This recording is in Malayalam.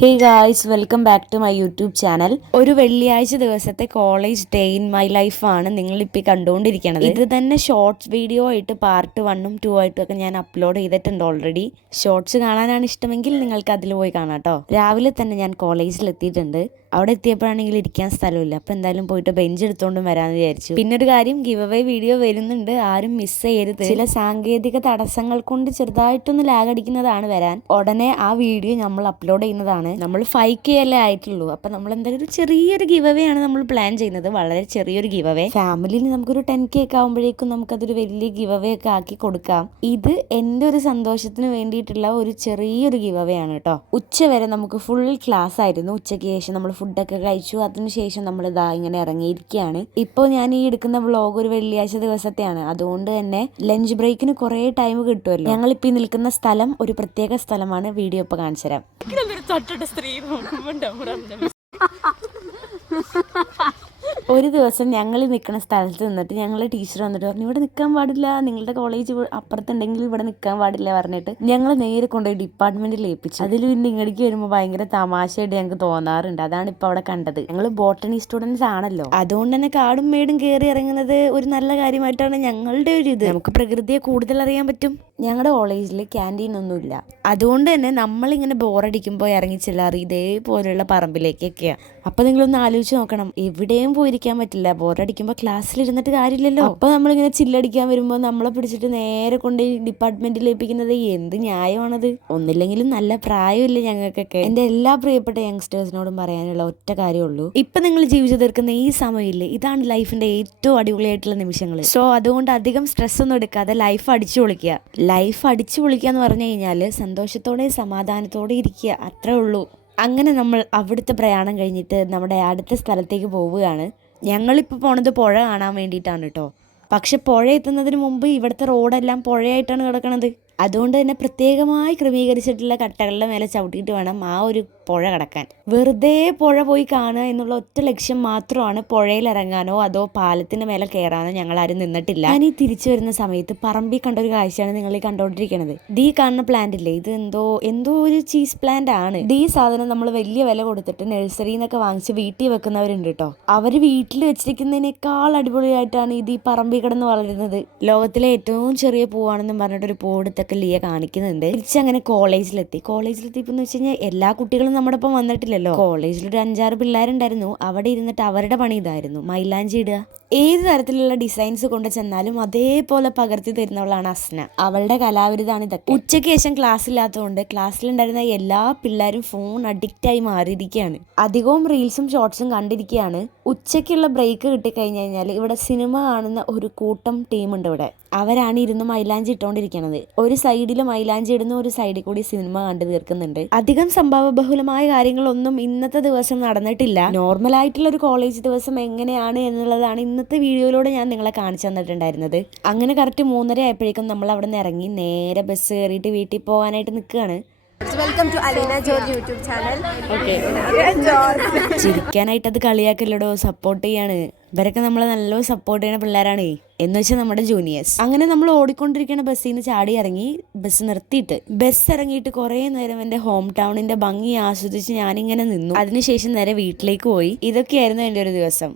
Hey guys welcome back to my YouTube channel ഒരു വെള്ളിയാഴ്ച ദിവസത്തെ കോളേജ് ഡേ ഇൻ മൈ ലൈഫാണ് നിങ്ങളിപ്പോൾ കണ്ടുകൊണ്ടിരിക്കുന്നത് ഇത് തന്നെ ഷോർട്സ് വീഡിയോ ആയിട്ട് പാർട്ട് വണ്ണും ടു ആയിട്ടും ഒക്കെ ഞാൻ അപ്ലോഡ് ചെയ്തിട്ടുണ്ട് ഓൾറെഡി ഷോർട്സ് കാണാനാണ് ഇഷ്ടമെങ്കിൽ നിങ്ങൾക്ക് അതിൽ പോയി കാണാം കേട്ടോ. രാവിലെ തന്നെ ഞാൻ കോളേജിൽ എത്തിയിട്ടുണ്ട്. അവിടെ എത്തിയപ്പോഴാണെങ്കിൽ ഇരിക്കാൻ സ്ഥലമില്ല. അപ്പോൾ എന്തായാലും പോയിട്ട് ബെഞ്ച് എടുത്തുകൊണ്ടും വരാമെന്ന് വിചാരിച്ചു. പിന്നെ ഒരു കാര്യം ഗിവ് അവേ വീഡിയോ വരുന്നുണ്ട്. ആരും മിസ് ചെയ്യരുത്. ചില സാങ്കേതിക തടസ്സങ്ങൾ കൊണ്ട് ചെറുതായിട്ടൊന്ന് ലാഗ് അടിക്കുന്നതാണ് വരാൻ. ഉടനെ ആ വീഡിയോ നമ്മൾ അപ്ലോഡ് ചെയ്യുന്നതാണ്. നമ്മൾ ഫൈവ് കെ അല്ലേ ആയിട്ടുള്ളൂ. അപ്പോൾ നമ്മൾ എന്തായാലും ഒരു ചെറിയൊരു ഗിവ് അവേ ആണ് നമ്മൾ പ്ലാൻ ചെയ്യുന്നത്. വളരെ ചെറിയൊരു ഗിവ് അവേ ഫാമിലിയിൽ നമുക്കൊരു ടെൻ കെ ഒക്കെ ആകുമ്പോഴേക്കും നമുക്കതൊരു വലിയ ഗിവ് അവേ ഒക്കെ ആക്കി കൊടുക്കാം. ഇത് എന്റെ ഒരു സന്തോഷത്തിന് വേണ്ടിയിട്ടുള്ള ഒരു ചെറിയൊരു ഗിവ് അവേ ആണ് കേട്ടോ. ഉച്ച വരെ നമുക്ക് ഫുൾ ക്ലാസ് ആയിരുന്നു. ഉച്ചയ്ക്ക് ശേഷം നമ്മൾ ഫുഡൊക്കെ കഴിച്ചു. അതിനുശേഷം നമ്മൾ ഇതാ ഇങ്ങനെ ഇറങ്ങിയിരിക്കുകയാണ്. ഇപ്പോൾ ഞാൻ ഈ എടുക്കുന്ന വ്ളോഗ് ഒരു വെള്ളിയാഴ്ച ദിവസത്തെയാണ്. അതുകൊണ്ട് തന്നെ ലഞ്ച് ബ്രേക്കിന് കുറേ ടൈം കിട്ടുമല്ലോ. ഞങ്ങളിപ്പോൾ ഈ നിൽക്കുന്ന സ്ഥലം ഒരു പ്രത്യേക സ്ഥലമാണ് വീഡിയോ ഇപ്പോൾ കാണിച്ചു തരാം ഒരു ദിവസം ഞങ്ങൾ നിൽക്കുന്ന സ്ഥലത്ത് നിന്നിട്ട് ഞങ്ങളെ ടീച്ചർ വന്നിട്ട് പറഞ്ഞു ഇവിടെ നിൽക്കാൻ പാടില്ല നിങ്ങളുടെ കോളേജ് അപ്പുറത്തുണ്ടെങ്കിൽ ഇവിടെ നിൽക്കാൻ പാടില്ല പറഞ്ഞിട്ട് ഞങ്ങൾ നേരെ കൊണ്ടുപോയി ഡിപ്പാർട്ട്മെന്റിൽ ഏൽപ്പിച്ചു. അതിൽ പിന്നെ ഇങ്ങടേക്ക് വരുമ്പോൾ ഭയങ്കര തമാശയായിട്ട് ഞങ്ങൾക്ക് തോന്നാറുണ്ട്. അതാണ് ഇപ്പൊ അവിടെ കണ്ടത്. ഞങ്ങൾ ബോട്ടണി സ്റ്റുഡൻസ് ആണല്ലോ. അതുകൊണ്ട് തന്നെ കാടും മേടും കയറി ഇറങ്ങുന്നത് ഒരു നല്ല കാര്യമായിട്ടാണ് ഞങ്ങളുടെ ഒരു ഇത്. നമുക്ക് പ്രകൃതിയെ കൂടുതൽ അറിയാൻ പറ്റും. ഞങ്ങളുടെ കോളേജിൽ ക്യാന്റീൻ ഒന്നുമില്ല അതുകൊണ്ട് തന്നെ നമ്മളിങ്ങനെ ബോറടിക്കുമ്പോൾ ഇറങ്ങി ചെല്ലാറ് ഇതേപോലെയുള്ള പറമ്പിലേക്കൊക്കെയാണ് അപ്പോൾ നിങ്ങളൊന്ന് ആലോചിച്ച് നോക്കണം. എവിടെയും പോയിരിക്കാൻ പറ്റില്ല. ബോറടിക്കുമ്പോൾ ക്ലാസ്സിലിരുന്നിട്ട് കാര്യമില്ലല്ലോ. അപ്പോൾ നമ്മളിങ്ങനെ ചില്ലടിക്കാൻ വരുമ്പോൾ നമ്മളെ പിടിച്ചിട്ട് നേരെ കൊണ്ട് ഡിപ്പാർട്ട്മെന്റിൽ ഏൽപ്പിക്കുന്നത് എന്ത് ന്യായമാണത്? ഒന്നില്ലെങ്കിലും നല്ല പ്രായമില്ല ഞങ്ങൾക്കൊക്കെ. എന്റെ എല്ലാ പ്രിയപ്പെട്ട യങ്സ്റ്റേഴ്സിനോടും പറയാനുള്ള ഒറ്റ കാര്യമുള്ളൂ. ഇപ്പം നിങ്ങൾ ജീവിച്ചു തീർക്കുന്ന ഈ സമയമില്ലേ ഇതാണ് ലൈഫിന്റെ ഏറ്റവും അടിപൊളിയായിട്ടുള്ള നിമിഷങ്ങൾ സോ അതുകൊണ്ട് അധികം സ്ട്രെസ് ഒന്നും എടുക്കാതെ ലൈഫ് അടിച്ചു പൊളിക്കുക ലൈഫ് അടിച്ചു പൊളിക്കുക എന്ന് പറഞ്ഞു കഴിഞ്ഞാൽ സന്തോഷത്തോടെ സമാധാനത്തോടെ ഇരിക്കുക അത്രേ ഉള്ളൂ. അങ്ങനെ നമ്മൾ അവിടുത്തെ പ്രയാണം കഴിഞ്ഞിട്ട് നമ്മുടെ അടുത്ത സ്ഥലത്തേക്ക് പോവുകയാണ്. ഞങ്ങളിപ്പോൾ പോണത് പുഴ കാണാൻ വേണ്ടിയിട്ടാണ് കേട്ടോ. പക്ഷെ പുഴ എത്തുന്നതിന് മുമ്പ് ഇവിടുത്തെ റോഡെല്ലാം പുഴയായിട്ടാണ് കിടക്കണത്. അതുകൊണ്ട് തന്നെ പ്രത്യേകമായി ക്രമീകരിച്ചിട്ടുള്ള കട്ടകളുടെ മേലെ ചവിട്ടിയിട്ട് വേണം ആ ഒരു പുഴ കടക്കാൻ. വെറുതെ പുഴ പോയി കാണുക എന്നുള്ള ഒറ്റ ലക്ഷ്യം മാത്രമാണ് പുഴയിൽ ഇറങ്ങാനോ അതോ പാലത്തിന്റെ മേലെ കയറാനോ ഞങ്ങൾ ആരും നിന്നിട്ടില്ല. ഞാൻ ഈ തിരിച്ചു വരുന്ന സമയത്ത് പറമ്പിൽ കണ്ട ഒരു കാഴ്ചയാണ് നിങ്ങൾ ഈ കണ്ടോണ്ടിരിക്കുന്നത് ദീ കാണുന്ന പ്ലാന്റ് ഇല്ലേ? ഇത് എന്തോ എന്തോ ഒരു ചീസ് പ്ലാന്റ് ആണ്. ദീ സാധനം നമ്മൾ വലിയ വില കൊടുത്തിട്ട് നഴ്സറിയിൽ നിന്നൊക്കെ വാങ്ങിച്ച് വീട്ടിൽ വെക്കുന്നവരുണ്ട് കേട്ടോ അവർ വീട്ടിൽ വെച്ചിരിക്കുന്നതിനേക്കാൾ അടിപൊളിയായിട്ടാണ് ഇത് ഈ പറമ്പിൽ കിടന്ന് വളരുന്നത്. ലോകത്തിലെ ഏറ്റവും ചെറിയ പൂവാണെന്നും പറഞ്ഞിട്ട് ഒരു പൂവെടുത്തൊക്കെ ലിയ കാണിക്കുന്നുണ്ട്. തിരിച്ചങ്ങനെ കോളേജിലെത്തി. കോളേജിലെത്തിയപ്പോൾ എന്ന് വെച്ച് കഴിഞ്ഞാൽ എല്ലാ കുട്ടികളും നമ്മുടെ ഒപ്പം വന്നിട്ടില്ലല്ലോ. കോളേജിൽ ഒരു അഞ്ചാറ് പിള്ളേരുണ്ടായിരുന്നു. അവിടെ ഇരുന്നിട്ട് അവരുടെ പണി ഇതായിരുന്നു. മൈലാഞ്ചി ഇടുക. ഏത് തരത്തിലുള്ള ഡിസൈൻസ് കൊണ്ട് ചെന്നാലും അതേപോലെ പകർത്തി തരുന്നവളാണ് അസ്ന. അവളുടെ കലാവിരുതാണ് ഇതൊക്കെ. ഉച്ചയ്ക്ക് ശേഷം ക്ലാസ് ഇല്ലാത്തതുകൊണ്ട് ക്ലാസ്സിലുണ്ടായിരുന്ന എല്ലാ പിള്ളേരും ഫോൺ അഡിക്റ്റ് ആയി മാറിയിരിക്കുകയാണ്. അധികവും റീൽസും ഷോർട്സും കണ്ടിരിക്കുകയാണ്. ഉച്ചയ്ക്കുള്ള ബ്രേക്ക് കിട്ടിക്കഴിഞ്ഞ് കഴിഞ്ഞാൽ ഇവിടെ സിനിമ കാണുന്ന ഒരു കൂട്ടം ടീമുണ്ട് ഇവിടെ. അവരാണ് ഇരുന്ന് മൈലാഞ്ചി ഇട്ടുകൊണ്ടിരിക്കുന്നത് ഒരു സൈഡിൽ മൈലാഞ്ചി ഇടുന്ന ഒരു സൈഡിൽ കൂടി സിനിമ കണ്ടു തീർക്കുന്നുണ്ട്. അധികം സംഭവ ബഹുലമായ കാര്യങ്ങളൊന്നും ഇന്നത്തെ ദിവസം നടന്നിട്ടില്ല. നോർമൽ ആയിട്ടുള്ള ഒരു കോളേജ് ദിവസം എങ്ങനെയാണ് എന്നുള്ളതാണ് ഇന്നത്തെ വീഡിയോയിലൂടെ ഞാൻ നിങ്ങളെ കാണിച്ചു തന്നിട്ടുണ്ടായിരുന്നത്. അങ്ങനെ കറക്റ്റ് മൂന്നര ആയപ്പോഴേക്കും നമ്മൾ അവിടെ നിന്ന് ഇറങ്ങി നേരെ ബസ് കയറിയിട്ട് വീട്ടിൽ പോകാനായിട്ട് നിൽക്കുകയാണ്. Welcome to Aleena George YouTube channel ചിരിക്കാനായിട്ട് അത് കളിയാക്കല്ലടോ സപ്പോർട്ട് ചെയ്യാണ്. ഇവരൊക്കെ നമ്മളെ നല്ല സപ്പോർട്ട് ചെയ്യുന്ന പിള്ളേരാണ്. എന്ന് വെച്ചാൽ നമ്മുടെ ജൂനിയേഴ്സ് അങ്ങനെ നമ്മൾ ഓടിക്കൊണ്ടിരിക്കുന്ന ബസ്സിൽ നിന്ന് ചാടി ഇറങ്ങി ബസ് നിർത്തിയിട്ട്. ബസ് ഇറങ്ങിയിട്ട് കുറേ നേരം എന്റെ ഹോം ടൗണിന്റെ ഭംഗി ആസ്വദിച്ച് ഞാനിങ്ങനെ നിന്നു. അതിനുശേഷം നേരെ വീട്ടിലേക്ക് പോയി. ഇതൊക്കെയായിരുന്നു എന്റെ ഒരു ദിവസം.